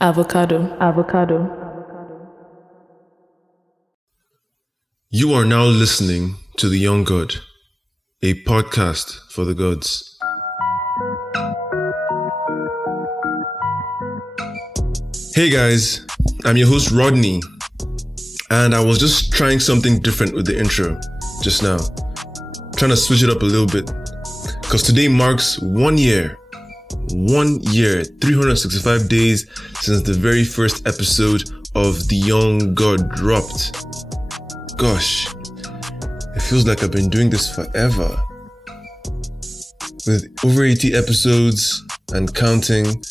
Avocado. You are now listening to The Young God, a podcast for the gods. Hey guys, I'm your host Rodney, and I was just trying something different with the intro just now. Trying to switch it up a little bit, because today marks 1 year, 365 days since the very first episode of The Young God dropped. Gosh, it feels like I've been doing this forever. With over 80 episodes and counting,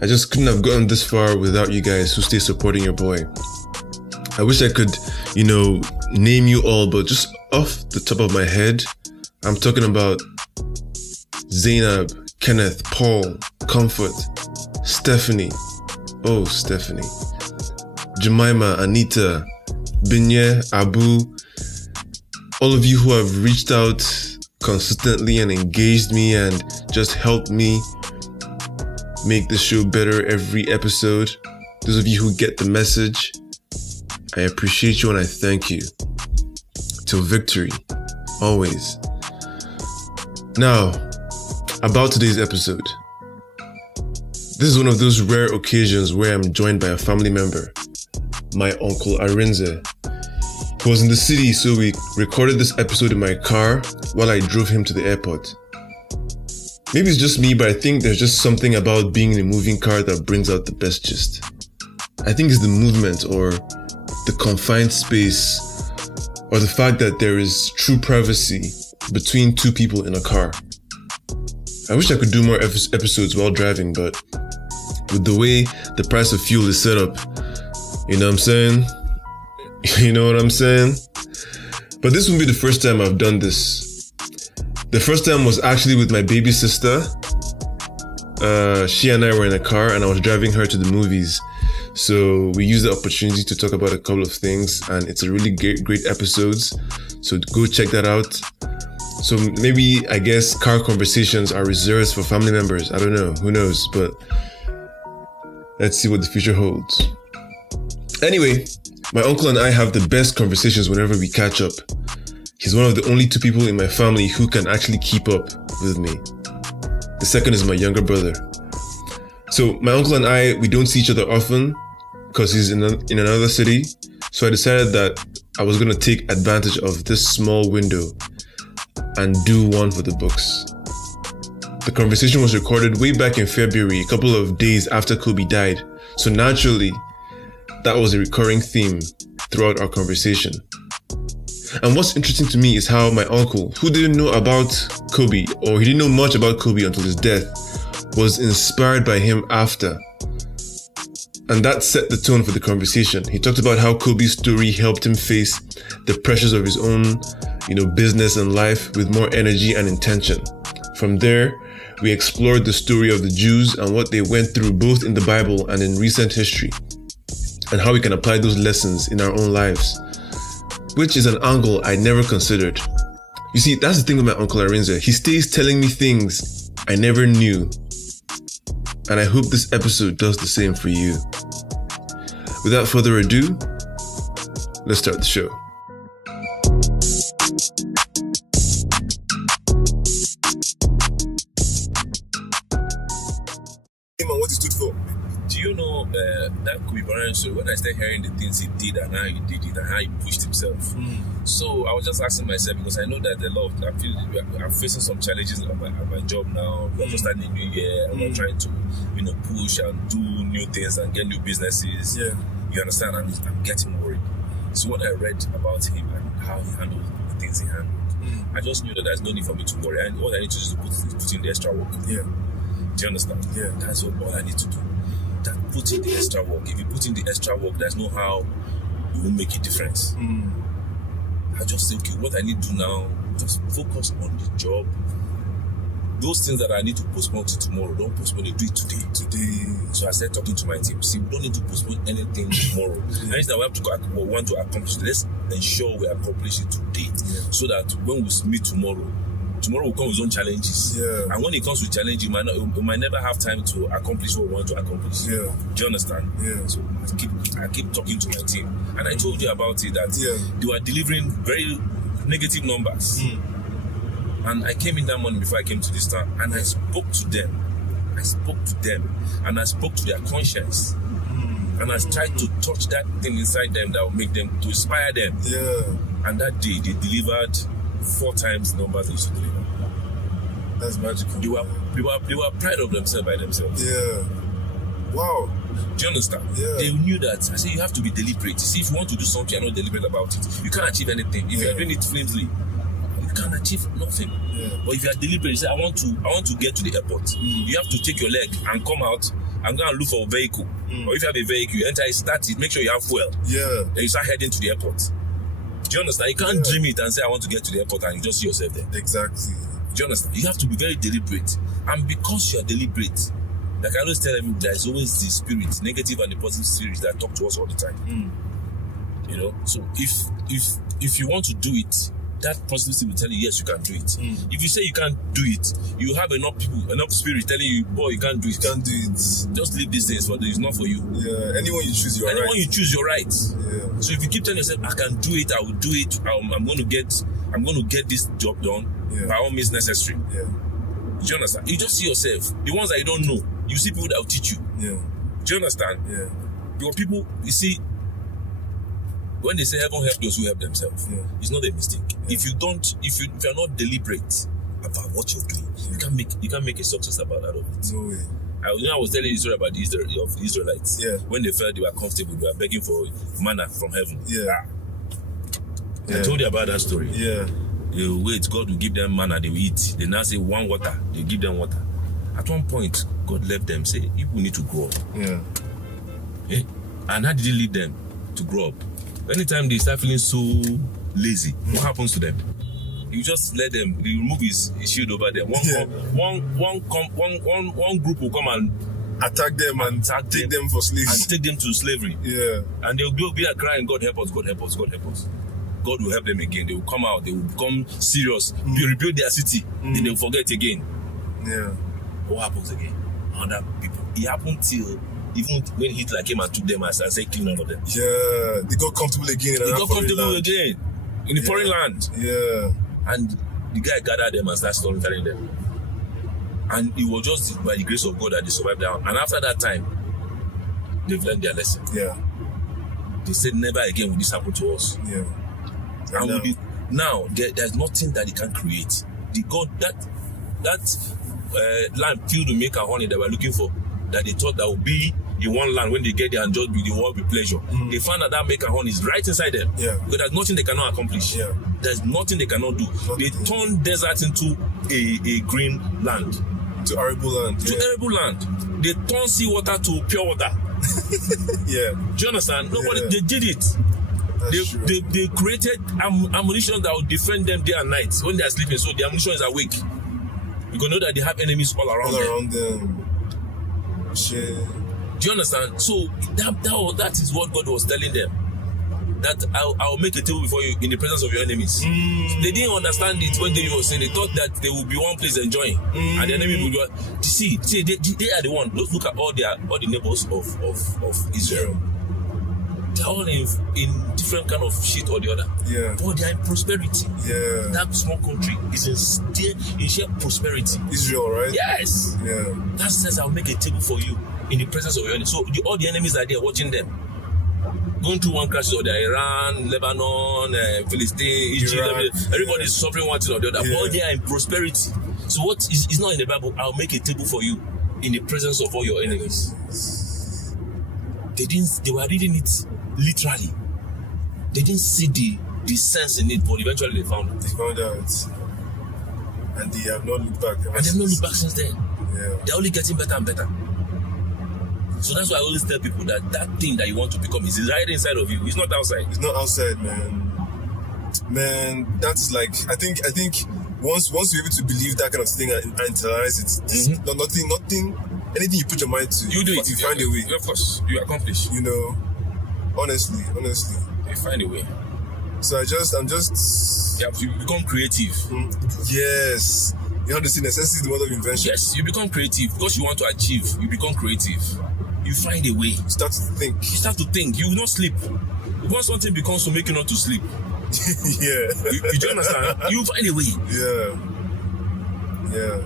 I just couldn't have gotten this far without you guys who stay supporting your boy. I wish I could, name you all, but just off the top of my head, I'm talking about Zainab, Kenneth, Paul, Comfort, Stephanie, Jemima, Anita, Binye, Abu, all of you who have reached out consistently and engaged me and just helped me make the show better every episode. Those of you who get the message, I appreciate you and I thank you. Till victory, always. Now, about today's episode. This is one of those rare occasions where I'm joined by a family member, my uncle Arinze. He was in the city, so we recorded this episode in my car while I drove him to the airport. Maybe it's just me, but I think there's just something about being in a moving car that brings out the best gist. I think it's the movement or the confined space or the fact that there is true privacy between two people in a car. I wish I could do more episodes while driving, but with the way the price of fuel is set up, you know what I'm saying? You know what I'm saying? But this won't be the first time I've done this. The first time was actually with my baby sister. She and I were in a car and I was driving her to the movies. So we used the opportunity to talk about a couple of things and it's a really great episodes. So go check that out. So maybe, I guess, car conversations are reserved for family members. I don't know, who knows, but let's see what the future holds. Anyway, my uncle and I have the best conversations whenever we catch up. He's one of the only two people in my family who can actually keep up with me. The second is my younger brother. So my uncle and I, we don't see each other often because he's in another city. So I decided that I was going to take advantage of this small window and do one for the books. The conversation was recorded way back in February, a couple of days after Kobe died. So naturally, that was a recurring theme throughout our conversation. And what's interesting to me is how my uncle, who didn't know about Kobe, or he didn't know much about Kobe until his death, was inspired by him after. And that set the tone for the conversation. He talked about how Kobe's story helped him face the pressures of his own, business and life with more energy and intention. From there, we explored the story of the Jews and what they went through both in the Bible and in recent history, and how we can apply those lessons in our own lives, which is an angle I never considered. You see, that's the thing with my Uncle Arinze. He stays telling me things I never knew, and I hope this episode does the same for you. Without further ado, let's start the show. What he stood for? Do you know that Kobe Bryant show, when I started hearing the things he did and how he did it and how he pushed himself? So I was just asking myself, because I know that I'm facing some challenges at my job now. We're just starting a new year and we're trying to push and do new things and get new businesses. Yeah. You understand? I'm getting worried. So when I read about him and how he handled the things he handled, I just knew that there's no need for me to worry. And all I need to do is put in the extra work. Yeah. Do you understand? Yeah. That's all I need to do. That put in the extra work. If you put in the extra work, there's no how you will make a difference. I just say, okay, what I need to do now, just focus on the job. Those things that I need to postpone to tomorrow, don't postpone it, do it today. So I started talking to my team. See, we don't need to postpone anything tomorrow. And it's that we want to accomplish, let's ensure we accomplish it today. Yeah. So that when we meet tomorrow, tomorrow will come with its own challenges. Yeah. And when it comes to challenge, you might never have time to accomplish what we want to accomplish. Yeah. Do you understand? Yeah. So I keep talking to my team, and I told you about it that they were delivering very negative numbers. And I came in that morning before I came to this town, and I spoke to them. And I spoke to their conscience. And I tried to touch that thing inside them that will make them, to inspire them. Yeah. And that day, they delivered 4 times the numbers they used to deliver. That's magical. They were proud of themselves by themselves. Yeah. Wow. Do you understand? Yeah. They knew that. I said, you have to be deliberate. See, if you want to do something, you're not deliberate about it. You can't achieve anything. If you're doing it flimsily, you can't achieve nothing. Yeah. But if you are deliberate, you say, I want to get to the airport. You have to take your leg and come out and go and look for a vehicle. Or if you have a vehicle, you enter it, start it, make sure you have fuel. Yeah. Then you start heading to the airport. Do you understand? You can't dream it and say, I want to get to the airport, and you just see yourself there. Exactly. Do you understand? You have to be very deliberate. And because you are deliberate, like I always tell them, there's always the spirit, negative and the positive spirits that talk to us all the time. You know? So if you want to do it, that positivity will tell you, yes, you can do it. If you say you can't do it, you have enough people, enough spirit telling you, boy, you can't do it. You can't do it. Just leave these things, for it's not for you. Yeah. Anyone you choose, you're right. You choose, you're right. Yeah. So if you keep telling yourself, I can do it, I will do it, I'm going to get this job done, by all means necessary. Yeah. Do you understand? You just see yourself. The ones that you don't know, you see people that will teach you. Yeah. Do you understand? Yeah. Because people, you see, when they say heaven help those who help themselves, it's not a mistake. Yeah. If you're not deliberate about what you're doing, you can't make a success about that of it. No way. I was telling you the story about the Israelites. Yeah. When they felt they were comfortable, they were begging for manna from heaven. Yeah. I told you about that story. Yeah. They will wait, God will give them manna, they will eat. They now say one water, they give them water. At one point, God left them, say, people need to grow up. Yeah. And how did he lead them to grow up? Anytime they start feeling so lazy, what happens to them? You just let them, you remove his shield over them. One group will come and attack them and take them for slaves. And take them to slavery. Yeah. And they'll be crying, God help us, God help us, God help us. God will help them again. They will come out, they will become serious. They rebuild their city, then they'll forget again. Yeah. What happens again? Other people. It happened till even when Hitler came and took them and said, clean all of them. Yeah. They got comfortable again. In a foreign land. Yeah. And the guy gathered them and started storytelling them. And it was just by the grace of God that they survived that. And after that time, they've learned their lesson. Yeah. They said, never again will this happen to us. Yeah. And now there's nothing that they can create. The God that land filled with milk and honey that we're looking for, that they thought that would be in one land, when they get there and just be the world with pleasure. They found that milk and honey is right inside them. Yeah. Because there's nothing they cannot accomplish. Yeah. There's nothing they cannot do. They turn desert into a green land. To arable land. Arable land. They turn seawater to pure water. Yeah. Do you understand? Nobody, they did it. They created ammunition that will defend them day and night when they are sleeping, so the ammunition is awake. You can know that they have enemies all around them. Shit. Do you understand? So that is what God was telling them. That I'll make a table before you in the presence of your enemies. They didn't understand it when they were saying. They thought that they would be one place enjoying, and the enemy would go. See, they are the one. Let's look at all the neighbors of Israel. They're all in different kind of shit or the other. Yeah. But they are in prosperity. Yeah. That small country is in sheer prosperity. Israel, right? Yes. Yeah. That says I'll make a table for you in the presence of your enemies. So all the enemies are there watching them. Going through one crisis or the other, Iran, Lebanon, Philistine, Egypt, everybody is suffering one thing or the other. Yeah. All they are in prosperity. So what is not in the Bible? I'll make a table for you in the presence of all your enemies. They were reading it literally. They didn't see the sense in it, but eventually they found it. They found out. And they have not looked back. And they've not looked back since then. Yeah. They're only getting better and better. So that's why I always tell people that thing that you want to become is right inside of you. It's not outside. It's not outside, man. Man, that's like, I think once you're able to believe that kind of thing and internalize it, nothing, anything you put your mind to, you do it. You find a way. Of course, you accomplish. You know, honestly. You find a way. So I'm just. You become creative. Yes. You have to see necessity is the mother of invention. Yes, you become creative because you want to achieve. You become creative. You find a way. You start to think. You will not sleep. Once something becomes to make you not to sleep. Yeah. You do understand? You find a way. Yeah.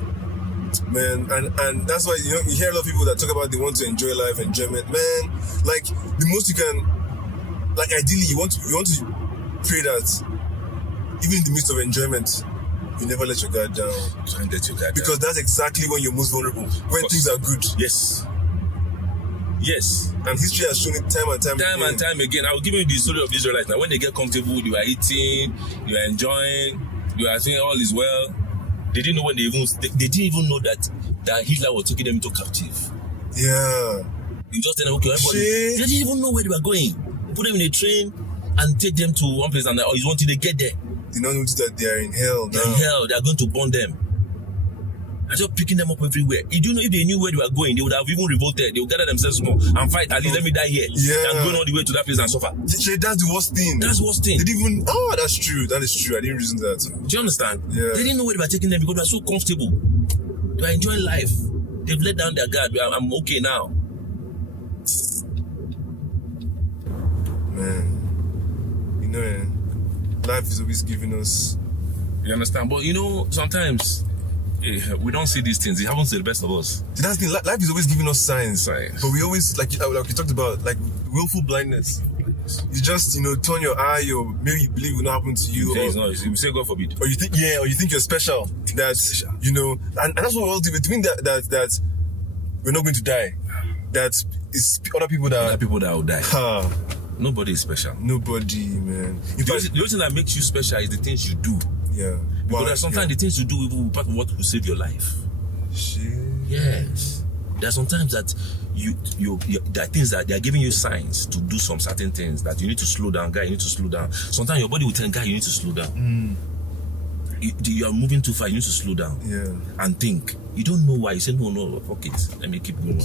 Man, and that's why you hear a lot of people that talk about they want to enjoy life, enjoyment. Man, like the most you can, like ideally you want to pray that even in the midst of enjoyment, you never let your guard down. Don't let your guard down. Because that's exactly when you're most vulnerable. When things are good. Yes. And history has shown it time and time again. I will give you the story of the Israelites. Now, when they get comfortable, you are eating, you are enjoying, you are saying all is well. They didn't know when they didn't even know that Hitler was taking them into captive. Yeah. You just tell them, okay, everybody. They didn't even know where they were going. Put them in a train and take them to one place, and it's wanting to get there. They don't notice that they are in hell now. They're in hell. They are going to burn them. And just picking them up everywhere. You do know if they knew where they were going, they would have even revolted. They would gather themselves more and fight. At least let me die here. Yeah. And going all the way to that place and suffer. That's the worst thing. That's the worst thing. They didn't even. Oh, that's true. That is true. I didn't reason that. Do you understand? Yeah. They didn't know where they were taking them because they were so comfortable. They were enjoying life. They've let down their guard. I'm okay now. Man, life is always giving us. You understand? But sometimes we don't see these things. It happens to the best of us. See, that's the thing. Life is always giving us signs. But we always, like we talked about, like willful blindness. You just, turn your eye, or maybe you believe it will not happen to you. You say God forbid. Or you think you're special. That, and that's what we all do. Between that we're not going to die. That is other people that will die. Nobody is special. Nobody, man. The only thing that makes you special is the things you do. Yeah. Because sometimes the things you do will be part of what will save your life. Shit. Yes. There are sometimes that there are things that they are giving you signs to do some certain things that you need to slow down, guy. You need to slow down. Sometimes your body will tell guy you need to slow down. You are moving too far. You need to slow down. Yeah. And think. You don't know why. You say no. Fuck it. Let me keep going.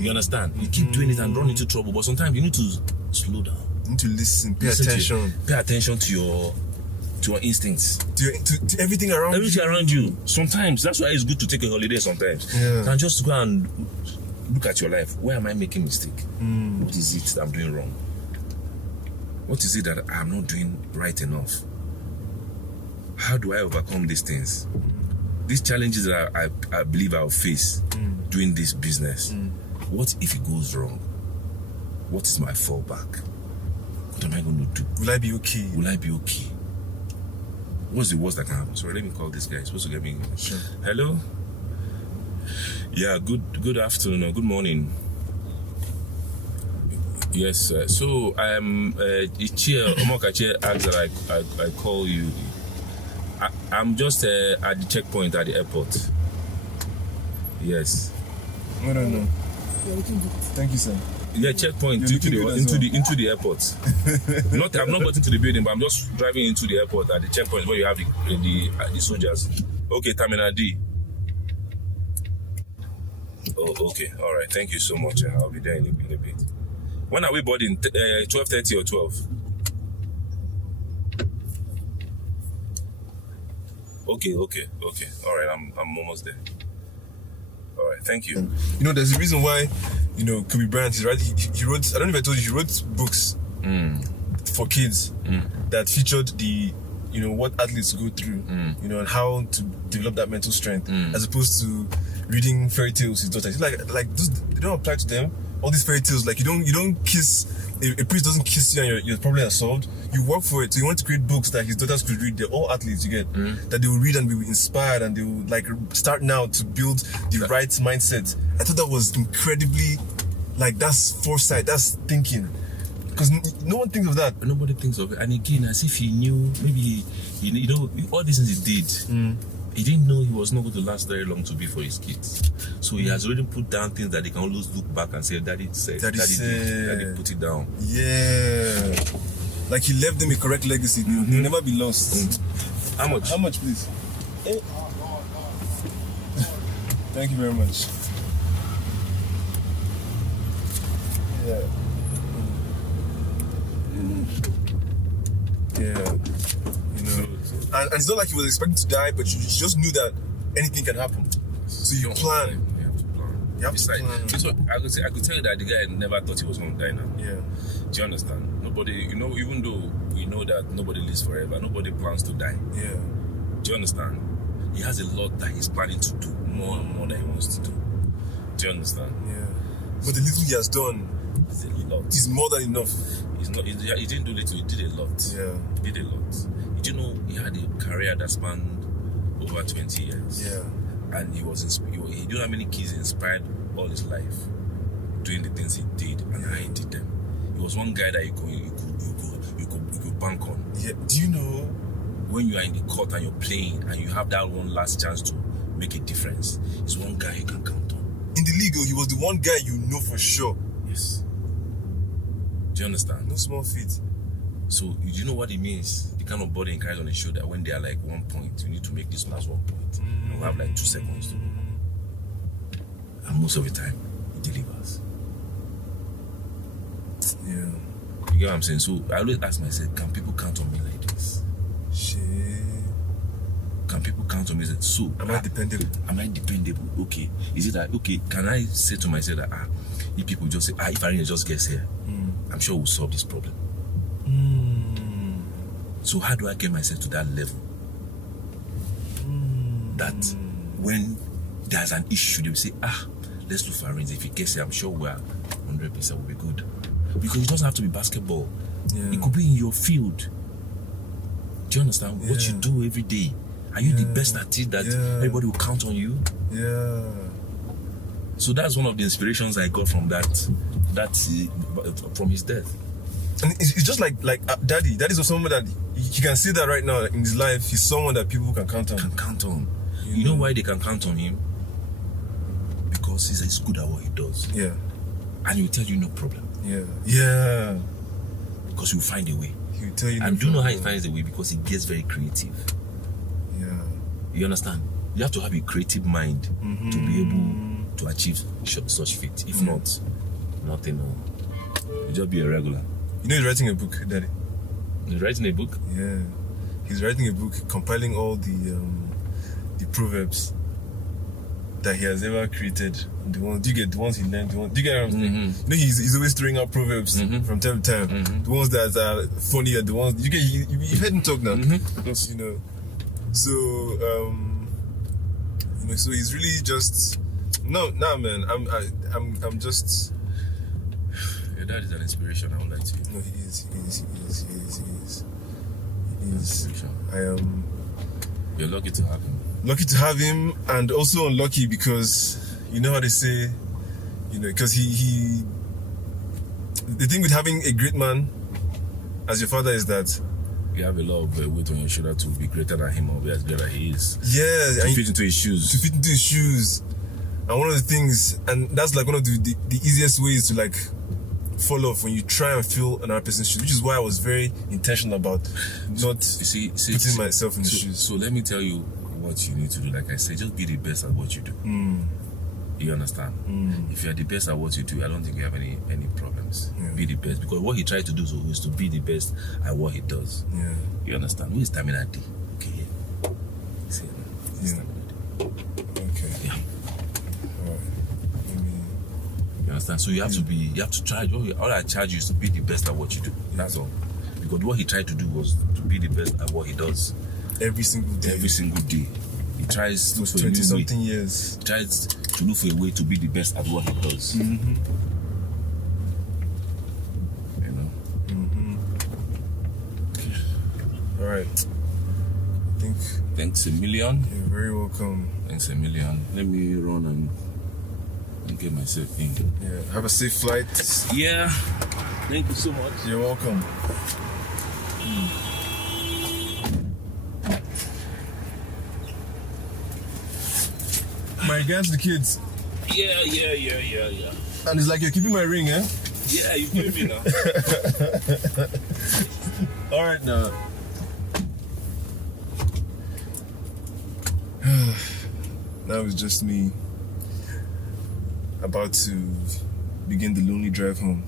You understand? You keep doing it and run into trouble. But sometimes you need to slow down. You need to listen. Pay attention. Pay attention to your instincts. To everything around you. Sometimes that's why it's good to take a holiday. Sometimes. Yeah. And just go and look at your life. Where am I making mistake? What is it that I'm doing wrong? What is it that I'm not doing right enough? How do I overcome these things? These challenges that I believe I'll face doing this business. What if it goes wrong? What is my fallback? What am I going to do? Will I be okay? What's the worst that can happen? Sorry, let me call this guy. He's supposed to get me. Sure. Hello? Yeah, good afternoon or good morning. Yes, so I'm Omokache asked that I call you. I'm just at the checkpoint at the airport. Yes. I don't know. Thank you, sir. Yeah, checkpoint into the airport. I've not gotten to the building, but I'm just driving into the airport at the checkpoint where you have the soldiers. Okay, Terminal D. Oh, okay. All right. Thank you so much. I'll be there in a bit. When are we boarding? 12:30 or 12? Okay. All right, I'm almost there. All right, thank you. There's a reason why, Kobe Bryant, he wrote, I don't know if I told you, he wrote books for kids that featured what athletes go through, and how to develop that mental strength, as opposed to reading fairy tales to his daughter. It's like those, they don't apply to them. All these fairy tales, like you don't kiss, a priest doesn't kiss you and your problem is solved. You work for it. So you want to create books that his daughters could read. They're all athletes, you get, that they will read and be inspired, and they will start now to build the right mindset. I thought that was incredibly, that's foresight, that's thinking. Because no one thinks of that. Nobody thinks of it. And again, as if he knew, maybe, all these things he did, he didn't know he was not going to last very long to be for his kids. So he has already put down things that they can always look back and say, Daddy said, Daddy put it down. Yeah. Like he left them a correct legacy. They'll never be lost. How much? How much, please? Thank you very much. Yeah. And it's not like he was expecting to die, but you just knew that anything can happen. So you plan. You have to plan. You have to plan. So I could tell you that the guy never thought he was going to die now. Yeah. Do you understand? Nobody, even though we know that nobody lives forever, nobody plans to die. Yeah. Do you understand? He has a lot that he's planning to do, more and more that he wants to do. Do you understand? Yeah. But the little he has done It's a lot. is more than enough. He didn't do little, he did a lot. Yeah. He did a lot. Did you know he had a career that spanned over 20 years? Yeah. And he you know how many kids he inspired all his life doing the things he did and how he did them. He was one guy that you could bank on. Yeah. Do you know? When you are in the court and you're playing and you have that one last chance to make a difference, it's one guy you can count on. In the league, he was the one guy you know for sure. Yes. Do you understand? No small feat. So you know what it means? The kind of body and carries on the shoulder when they are like 1 point, you need to make this last 1 point. And we have like 2 seconds to. And most of the time, he delivers. Yeah. You get what I'm saying? So I always ask myself, can people count on me like this? Shit. Can people count on me? So Am I dependable? Am I dependable? Okay. Is it that okay? Can I say to myself that if people just say if Arinze just gets here, I'm sure we'll solve this problem. So how do I get myself to that level? That when there's an issue, they will say, let's look for Arinze. If he gets here, I'm sure we're 100% will be good. Because it doesn't have to be basketball. Yeah. It could be in your field. Do you understand? What you do every day. Are you the best at it that everybody will count on you? Yeah. So that's one of the inspirations I got from from his death. And it's just like Daddy. Daddy's also someone that he can see that right now in his life. He's someone that people can count on. You know why they can count on him? Because he's good at what he does. Yeah. And he will tell you no problem. Yeah. Yeah. Because he will find a way. He will tell you. And do you know how he finds a way? Because he gets very creative. Yeah. You understand? You have to have a creative mind to be able to achieve such feat. If not, nothing. You just be a regular. You know he's writing a book, Daddy. He's writing a book? Yeah. He's writing a book compiling all the proverbs that he has ever created. The ones do you get the ones he learned? Do you get what I'm saying? You know he's always throwing out proverbs from time to time. The ones that are funny are the ones you've heard him talk now. Yes. You know. So so he's really just man. I'm just. Your dad is an inspiration. I won't lie to you. No, he is. I am. You're lucky to have him. Lucky to have him, and also unlucky because you know how they say, because he. The thing with having a great man as your father is that you have a lot of weight on your shoulder to be greater than him or be as great as he is. Yeah, to fit into his shoes. And one of the things, and that's like one of the easiest ways to like fall off when you try and fill another person's shoes, which is why I was very intentional about not putting myself in the shoes. So let me tell you what you need to do. Like I said, just be the best at what you do. You understand? If you are the best at what you do, I don't think you have any problems. Be the best, because what he tried to do is to be the best at what he does. You understand? Who is Tamina D? Okay. See, okay. Yeah. Alright. You understand? So you have to try. All I charge you is to be the best at what you do. That's all. Because what he tried to do was to be the best at what he does. Every single day. He tries to look for 20-something years. He tries to look for a way to be the best at what he does. You know? All right. I think. Thanks a million. You're very welcome. Thanks a million. Let me run and get myself in. Yeah. Have a safe flight. Yeah. Thank you so much. You're welcome. My regards to the kids. Yeah. And it's like you're keeping my ring, eh? Yeah, you give me now. All right, now. Now it's just me about to begin the lonely drive home.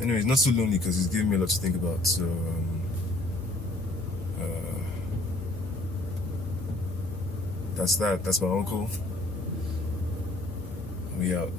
Anyway, it's not so lonely because it's giving me a lot to think about. So, That's that. That's my uncle. We out.